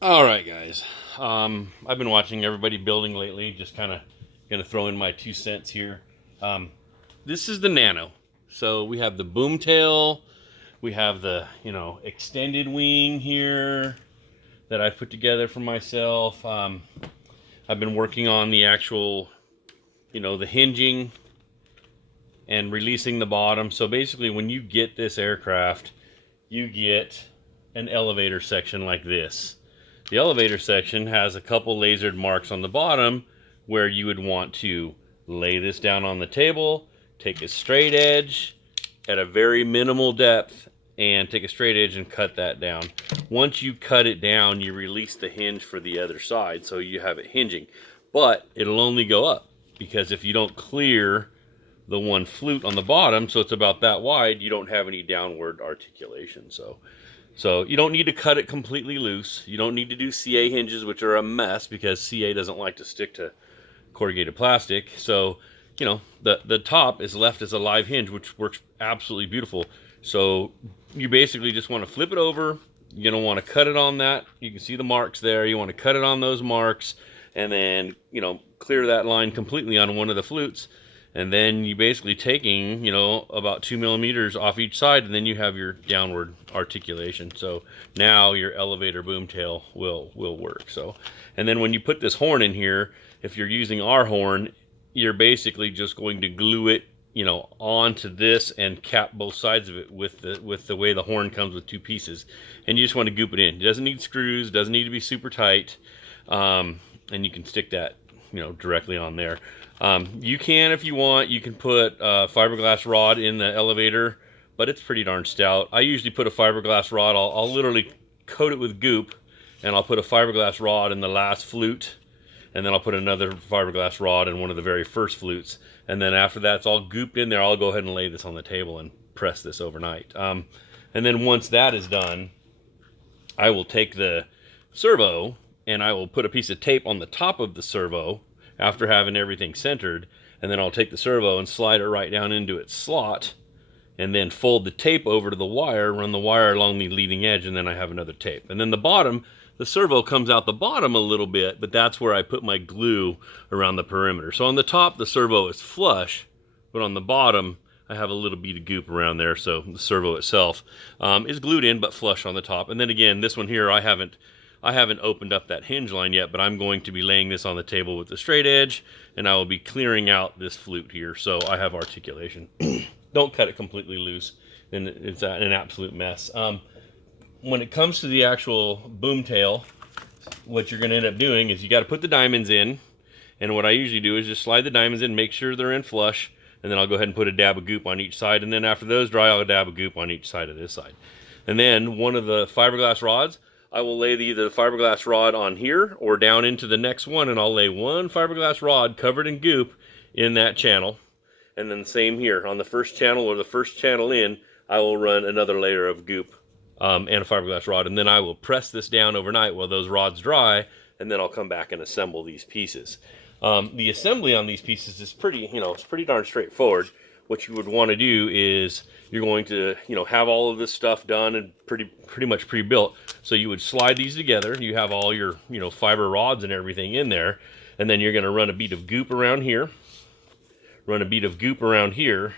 All right, guys. I've been watching everybody building lately. Just kind of gonna throw in my 2 cents here. Um, this is the Nano. So we have the boom tail. We have the extended wing here that I put together for myself. I've been working on the actual, the hinging and releasing the bottom. So basically, when you get this aircraft, you get an elevator section like this. The elevator section has a couple lasered marks on the bottom where you would want to lay this down on the table, take a straight edge at a very minimal depth, and take a straight edge and cut that down. Once you cut it down, you release the hinge for the other side, so you have it hinging. But it'll only go up, because if you don't clear the one flute on the bottom, so it's about that wide, you don't have any downward articulation. So you don't need to cut it completely loose. You don't need to do CA hinges, which are a mess because CA doesn't like to stick to corrugated plastic. So, the top is left as a live hinge, which works absolutely beautiful. So you basically just want to flip it over. You're going to want to cut it on that. You can see the marks there. You want to cut it on those marks and then, clear that line completely on one of the flutes. And then you basically taking, about 2 millimeters off each side, and then you have your downward articulation. So now your elevator boom tail will work. So, and then when you put this horn in here, if you're using our horn, you're basically just going to glue it, onto this and cap both sides of it with the way the horn comes with two pieces. And you just want to goop it in. It doesn't need screws, doesn't need to be super tight. And you can stick that, directly on there. You can, if you want, you can put a fiberglass rod in the elevator, but it's pretty darn stout. I usually put a fiberglass rod. I'll literally coat it with goop, and I'll put a fiberglass rod in the last flute, and then I'll put another fiberglass rod in one of the very first flutes. And then after that's all gooped in there, I'll go ahead and lay this on the table and press this overnight. And then once that is done, I will take the servo and I will put a piece of tape on the top of the servo after having everything centered, and then I'll take the servo and slide it right down into its slot, and then fold the tape over to the wire, run the wire along the leading edge, and then I have another tape. And then the bottom, the servo comes out the bottom a little bit, but that's where I put my glue around the perimeter. So on the top, the servo is flush, but on the bottom, I have a little bit of goop around there, so the servo itself is glued in but flush on the top. And then again, this one here, I haven't opened up that hinge line yet, but I'm going to be laying this on the table with the straight edge, and I will be clearing out this flute here, so I have articulation. Don't cut it completely loose, and it's an absolute mess. When it comes to the actual boom tail, what you're going to end up doing is you got to put the diamonds in, and what I usually do is just slide the diamonds in, make sure they're in flush, and then I'll go ahead and put a dab of goop on each side, and then after those dry, I'll dab of goop on each side of this side. And then one of the fiberglass rods, I will lay either the fiberglass rod on here or down into the next one, and I'll lay one fiberglass rod covered in goop in that channel. And then the same here on the first channel or the first channel in, I will run another layer of goop and a fiberglass rod, and then I will press this down overnight while those rods dry, and then I'll come back and assemble these pieces. The assembly on these pieces is pretty, it's pretty darn straightforward. What you would want to do is you're going to, have all of this stuff done and pretty much pre-built. So you would slide these together. You have all your, fiber rods and everything in there. And then you're going to run a bead of goop around here, run a bead of goop around here.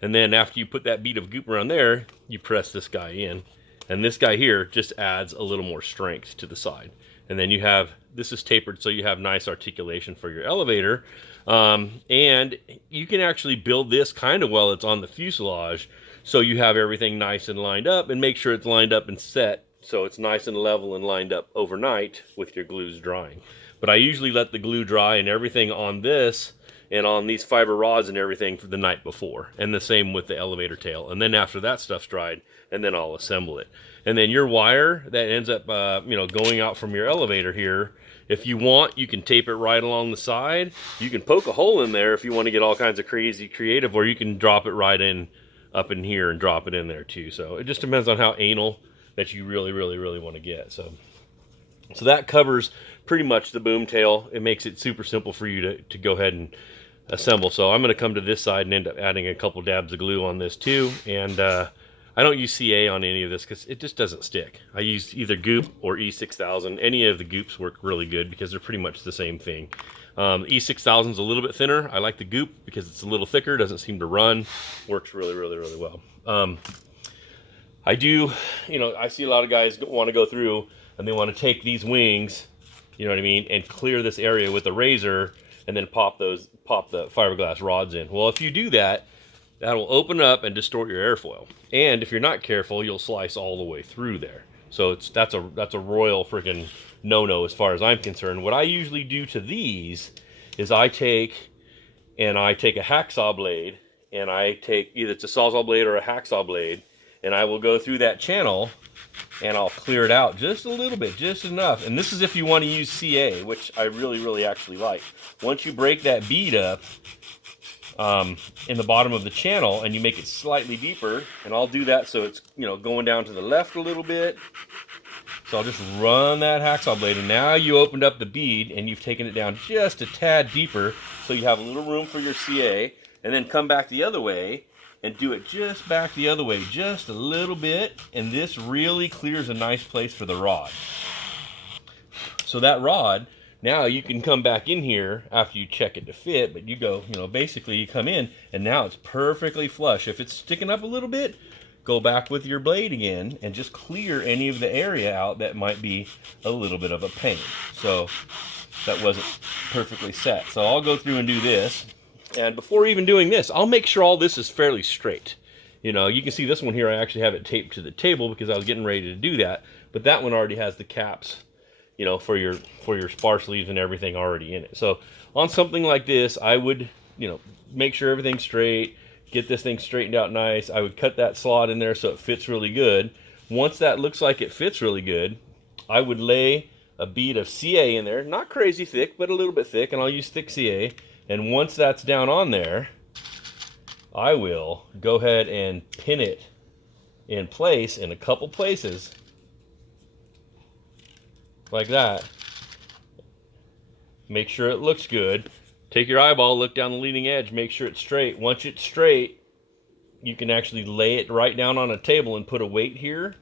And then after you put that bead of goop around there, you press this guy in. And this guy here just adds a little more strength to the side. And then you have, this is tapered so you have nice articulation for your elevator. And you can actually build this kind of while it's on the fuselage, so you have everything nice and lined up, and make sure it's lined up and set so it's nice and level and lined up overnight with your glues drying. But I usually let the glue dry and everything on this and on these fiber rods and everything for the night before, and the same with the elevator tail. And then after that stuff's dried, and then I'll assemble it. And then your wire that ends up going out from your elevator here, if you want, you can tape it right along the side. You can poke a hole in there if you want to get all kinds of crazy creative, or you can drop it right in up in here and drop it in there too. So it just depends on how anal that you really want to get. So that covers pretty much the boom tail. It makes it super simple for you to go ahead and assemble. So I'm going to come to this side and end up adding a couple dabs of glue on this too. And I don't use CA on any of this because it just doesn't stick. I use either Goop or E6000. Any of the Goops work really good because they're pretty much the same thing. E6000 is a little bit thinner. I like the Goop because it's a little thicker, doesn't seem to run. Works really, really, really well. I do, you know, I see a lot of guys want to go through and they want to take these wings, you know what I mean, and clear this area with a razor and then pop the fiberglass rods in. Well, if you do that, that'll open up and distort your airfoil. And if you're not careful, you'll slice all the way through there. So that's a royal freaking no-no as far as I'm concerned. What I usually do to these is I take a hacksaw blade, and I take either it's a sawzall blade or a hacksaw blade, and I will go through that channel and I'll clear it out just a little bit, just enough. And this is if you want to use CA, which I really, really actually like. Once you break that bead up in the bottom of the channel and you make it slightly deeper, and I'll do that so it's, you know, going down to the left a little bit. So I'll just run that hacksaw blade, and now you opened up the bead and you've taken it down just a tad deeper so you have a little room for your CA, and then come back the other way and do it just back the other way just a little bit, and this really clears a nice place for the rod. So that rod, now you can come back in here after you check it to fit, but you go, you know, basically you come in and now it's perfectly flush. If it's sticking up a little bit, go back with your blade again and just clear any of the area out that might be a little bit of a pain. So that wasn't perfectly set. So I'll go through and do this. And before even doing this, I'll make sure all this is fairly straight. You know, you can see this one here, I actually have it taped to the table because I was getting ready to do that. But that one already has the caps, you know, for your spar sleeves and everything already in it. So on something like this, I would, you know, make sure everything's straight, get this thing straightened out nice. I would cut that slot in there so it fits really good. Once that looks like it fits really good, I would lay a bead of CA in there, not crazy thick, but a little bit thick, and I'll use thick CA. And once that's down on there, I will go ahead and pin it in place in a couple places like that. Make sure it looks good. Take your eyeball, look down the leading edge, make sure it's straight. Once it's straight, you can actually lay it right down on a table and put a weight here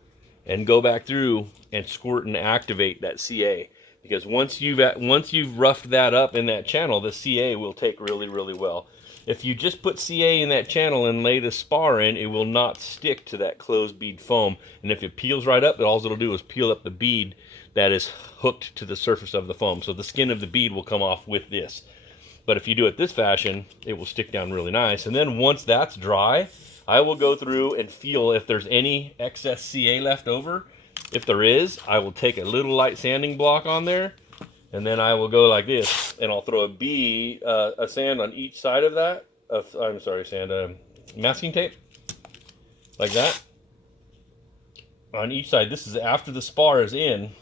and go back through and squirt and activate that CA. Because once you've roughed that up in that channel, the CA will take really, really well. If you just put CA in that channel and lay the spar in, it will not stick to that closed bead foam. And if it peels right up, all it'll do is peel up the bead that is hooked to the surface of the foam. So the skin of the bead will come off with this. But if you do it this fashion, it will stick down really nice. And then once that's dry, I will go through and feel if there's any excess CA left over. If there is, I will take a little light sanding block on there, and then I will go like this, and I'll throw a sand on each side of that. Masking tape, like that, on each side. This is after the spar is in.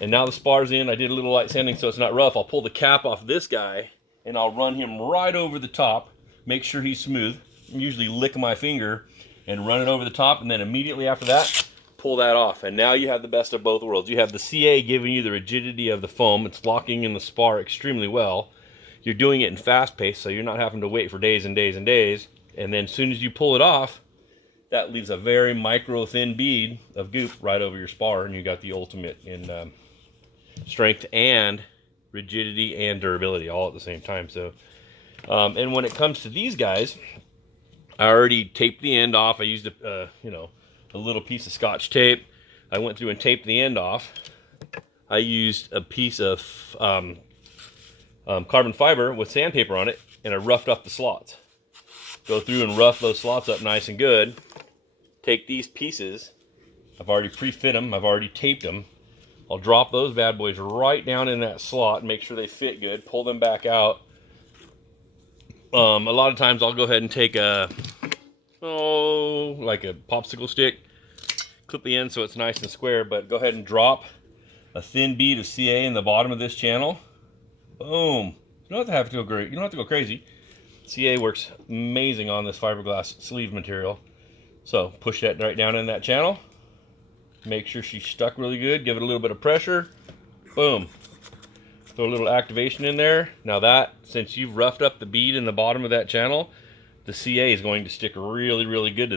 And now the spar's in. I did a little light sanding so it's not rough. I'll pull the cap off this guy, and I'll run him right over the top, make sure he's smooth. Usually lick my finger and run it over the top, and then immediately after that, pull that off. And now you have the best of both worlds. You have the CA giving you the rigidity of the foam. It's locking in the spar extremely well. You're doing it in fast pace, so you're not having to wait for days and days and days. And then as soon as you pull it off, that leaves a very micro thin bead of goop right over your spar, and you got the ultimate in strength and rigidity and durability all at the same time. So, and when it comes to these guys, I already taped the end off. I used a little piece of Scotch tape. I went through and taped the end off. I used a piece of carbon fiber with sandpaper on it, and I roughed up the slots. Go through and rough those slots up nice and good. Take these pieces. I've already pre-fit them. I've already taped them. I'll drop those bad boys right down in that slot, make sure they fit good, pull them back out. A lot of times I'll go ahead and take like a popsicle stick, clip the end so it's nice and square, but go ahead and drop a thin bead of CA in the bottom of this channel. Boom. You don't have to go great. You don't have to go crazy. CA works amazing on this fiberglass sleeve material. So push that right down in that channel. Make sure she's stuck really good. Give it a little bit of pressure. Boom. Throw a little activation in there. Now that, since you've roughed up the bead in the bottom of that channel, the CA is going to stick really, really good to that.